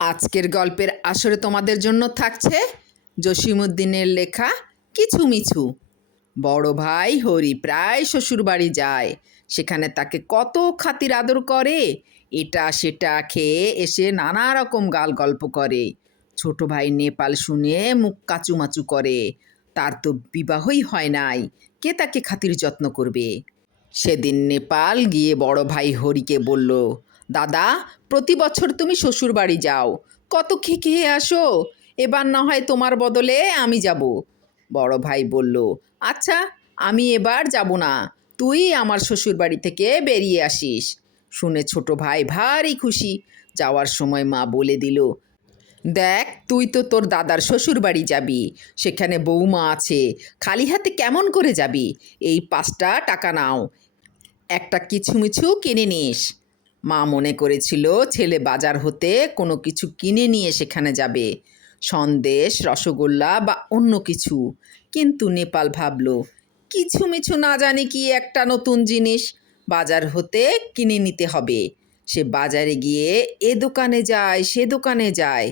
আজকের গল্পের আসরে তোমাদের জন্য থাকছে জসিমুদ্দিনের লেখা কিছু মিছু। বড় ভাই হরি প্রায় শ্বশুরবাড়ি যায়। সেখানে তাকে কত খাতির আদর করে, এটা সেটা খেয়ে এসে নানা রকম গাল গল্প করে। ছোট ভাই নেপাল শুনে মুখ কাচুমাচু করে। তার তো বিবাহই হয় নাই, কে তাকে খাতির যত্ন করবে? সেদিন নেপাল গিয়ে বড় ভাই হরিকে বলল দাদা, প্রতি বছর তুমি শ্বশুর বাড়ি যাও। কত খেয়ে খেয়ে আসো। এবার না হয় তোমার বদলে আমি যাব। বড় ভাই বলল আচ্ছা আমি এবার যাব না। তুই আমার শ্বশুর বাড়ি থেকে বেরিয়ে আসিস। শুনে ছোট ভাই ভারী খুশি। যাওয়ার সময় মা বলে দিল, দেখ, তুই তো তোর দাদার শ্বশুর বাড়ি যাবি। সেখানে বৌমা আছে। খালি হাতে কেমন করে যাবি? এই পাঁচটা টাকা নাও। একটা কিছু মিছু কিনে নিস। মা মনে করেছিল, ছেলে বাজার হতে কোনো কিছু কিনে নিয়ে সেখানে যাবে। সন্দেশ, রসগোল্লা বা অন্য কিছু। কিন্তু নেপাল ভাবল, কিছু মিছু না জানি কি একটা নতুন জিনিস। বাজার হতে কিনে নিতে হবে। সে বাজারে গিয়ে এ দোকানে যায়, সে দোকানে যায়।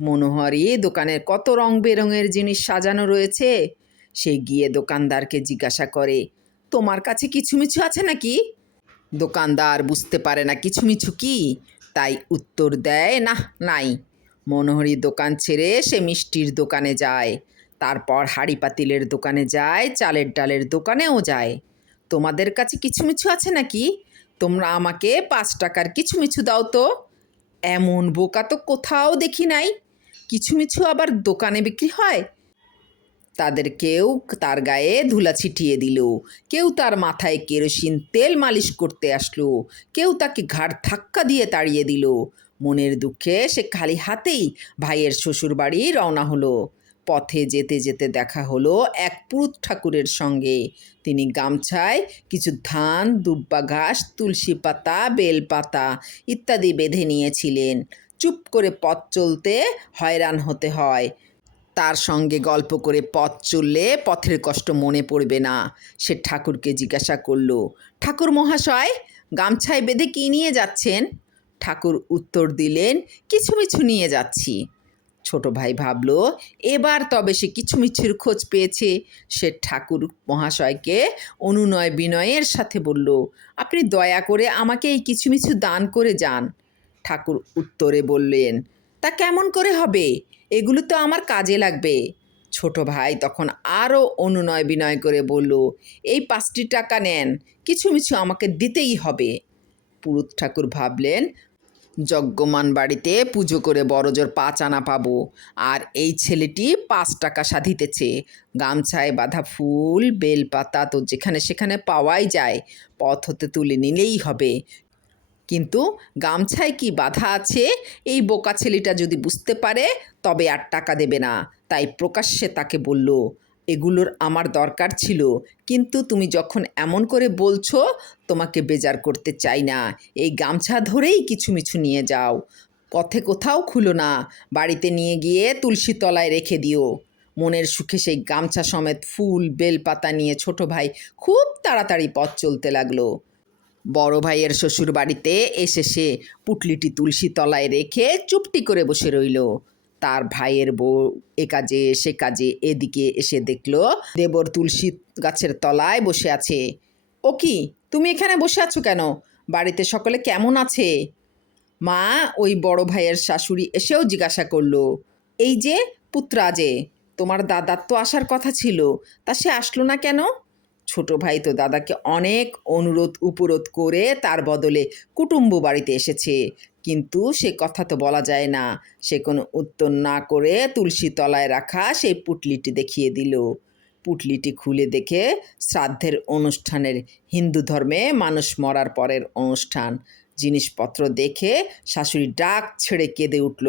মনোহরই দোকানের কত রং বেরঙের জিনিস সাজানো রয়েছে। সে গিয়ে দোকানদারকে জিজ্ঞাসা করে, তোমার কাছে কিছু মিছু আছে নাকি? দোকানদার বুঝতে পারে না কিছু মিছু কি, তাই উত্তর দেয় না নাই। মনোহরি দোকান ছেড়ে সে মিষ্টির দোকানে যায়। তারপর হাড়ি পাতিলের দোকানে যায়, চালের ডালের দোকানেও যায়। তোমাদের কাছে কিছু মিছু আছে নাকি? তোমরা আমাকে পাঁচ টাকার কিছু মিছু দাও তো। এমন বোকা তো কোথাও দেখি নাই। কিছু মিছু আবার দোকানে বিক্রি হয়? তাদের কেউ তার গায়ে ধুলা ছিটিয়ে দিল। কেউ তার মাথায় কেরোসিন তেল মালিশ করতে আসলো। কেউ তাকে ঘাড় ধাক্কা দিয়ে তাড়িয়ে দিল। মনের দুঃখে সে খালি হাতেই ভাইয়ের শ্বশুরবাড়ি রওনা হলো। পথে যেতে যেতে দেখা হলো এক পুরুত ঠাকুরের সঙ্গে। তিনি গামছায় কিছু ধান, দুব্বা ঘাস, তুলসী পাতা বেলপাতা ইত্যাদি বেঁধে নিয়েছিলেন। চুপ করে পথ চলতে হয়রান হতে হয়। তার সঙ্গে গল্প করে পথ চললে পথের কষ্ট মনে পড়বে না। সে ঠাকুরকে জিজ্ঞাসা করল, ঠাকুর মহাশয়, গামছায় বেঁধে কী নিয়ে যাচ্ছেন? ঠাকুর উত্তর দিলেন, কিছু মিছু নিয়ে যাচ্ছি। ছোট ভাই ভাবল, এবার তবে সে কিছু মিছুর খোঁজ পেয়েছে। সে ঠাকুর মহাশয়কে অনুনয় বিনয়ের সাথে বলল, আপনি দয়া করে আমাকে এই কিছু মিছু দান করে যান। ঠাকুর উত্তরে বললেন তা কেমন করে হবে? এগুলো তো আমার কাজে লাগবে। ছোট ভাই তখন আরও অনুনয় বিনয় করে বলল, এই পাঁচটি টাকা নেন কিছু মিছু আমাকে দিতেই হবে। পুরুত ঠাকুর ভাবলেন, যজ্ঞমান বাড়িতে পুজো করে বড়জোর পাঁচ আনা পাবো, আর এই ছেলেটি পাঁচ টাকা সাধিতেছে। গামছায় বাঁধা ফুল, বেলপাতা তো যেখানে সেখানে পাওয়াই যায়, পথ হতে তুলে নিলেই হবে। কিন্তু গামছায় কি বাধা আছে? এই বোকা ছেলেটা যদি বুঝতে পারে, তবে আর টাকা দেবে না। তাই প্রকাশ্যে তাকে বলল, এগুলোর আমার দরকার ছিল, কিন্তু তুমি যখন এমন করে বলছো, তোমাকে বেজার করতে চাই না। এই গামছা ধরেই কিছু মিছু নিয়ে যাও। পথে কোথাও খুলো না। বাড়িতে নিয়ে গিয়ে তুলসী তলায় রেখে দিও। মনের সুখে সেই গামছা সমেত ফুল, বেলপাতা নিয়ে ছোট ভাই খুব তাড়াতাড়ি পথ চলতে লাগল। বড় ভাইয়ের শ্বশুর বাড়িতে এসে সে পুটলিটি তুলসী তলায় রেখে চুপটি করে বসে রইল। তার ভাইয়ের বউ এ কাজে, সে কাজে এদিকে এসে দেখল দেবর তুলসী গাছের তলায় বসে আছে। ও কি? তুমি এখানে বসে আছো কেন? বাড়িতে সকলে কেমন আছে? মা ওই বড় ভাইয়ের শাশুড়ি এসেও জিজ্ঞাসা করল, এই যে, পুত্রা যে, তোমার দাদার তো আসার কথা ছিল, তা সে আসলো না কেন? ছোট ভাই তো দাদাকে অনেক অনুরোধ, উপরোধ করে তার বদলে কুটুম্ব বাড়িতে এসেছে। কিন্তু সে কথা তো বলা যায় না। সে কোনো উত্তর না করে তুলসী তলায় রাখা সেই পুটলিটি দেখিয়ে দিল। পুটলিটি খুলে দেখে শ্রাদ্ধের অনুষ্ঠানের হিন্দু ধর্মে মানুষ মরার পরের অনুষ্ঠান। জিনিসপত্র দেখে শাশুড়ি ডাক ছেড়ে কেঁদে উঠল,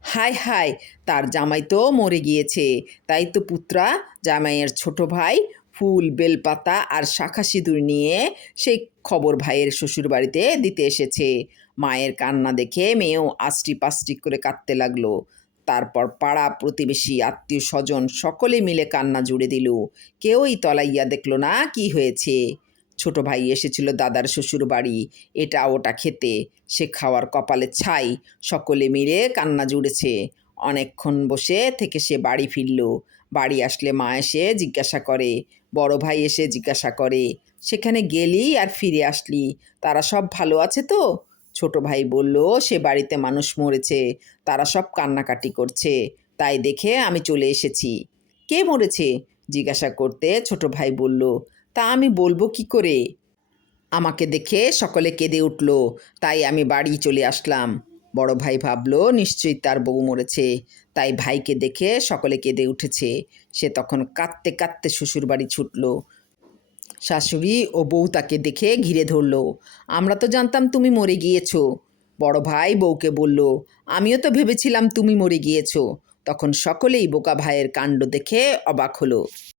হায় হায়, তার জামাই তো মরে গিয়েছে। তাই তো পুত্রা, জামাইয়ের ছোট ভাই ফুল, বেলপাতা আর শাখা সিঁদুর নিয়ে সেই খবর ভাইয়ের শ্বশুর বাড়িতে দিতে এসেছে। মায়ের কান্না দেখে মেয়েও আষ্টি পাষ্টি করে কাঁদতে লাগল। তারপর পাড়া প্রতিবেশী আত্মীয় স্বজন সকলে মিলে কান্না জুড়ে দিল। কেউই তলাইয়া দেখল না কি হয়েছে। ছোট ভাই এসেছিল দাদার শ্বশুর বাড়ি এটা ওটা খেতে। সে খাওয়ার কপালে ছাই। সকলে মিলে কান্না জুড়েছে। অনেকক্ষণ বসে থেকে সে বাড়ি ফিরল। বাড়ি আসলে মা এসে জিজ্ঞাসা করে বড় ভাই এসে জিজ্ঞাসা করে, সেখানে গেলি আর ফিরে আসলি? তারা সব ভালো আছে তো? ছোট ভাই বলল, সে বাড়িতে মানুষ মরেছে, তারা সব কান্নাকাটি করছে, তাই দেখে আমি চলে এসেছি। কে মরেছে? জিজ্ঞাসা করতে ছোট ভাই বলল, তা আমি বলব কি করে? আমাকে দেখে সকলে কেঁদে উঠল, তাই আমি বাড়ি চলে আসলাম। বড় ভাই ভাবলো, নিশ্চয়ই তার বউ মরেছে। তাই ভাইকে দেখে সকলে কেঁদে উঠেছে। সে তখন কাঁদতে কাঁদতে শ্বশুর বাড়ি ছুটল। শাশুড়ি ও বউ তাকে দেখে ঘিরে ধরল, আমরা তো জানতাম তুমি মরে গিয়েছো। বড় ভাই বউকে বলল, আমিও তো ভেবেছিলাম তুমি মরে গিয়েছ। তখন সকলেই বোকা ভাইয়ের কাণ্ড দেখে অবাক হলো।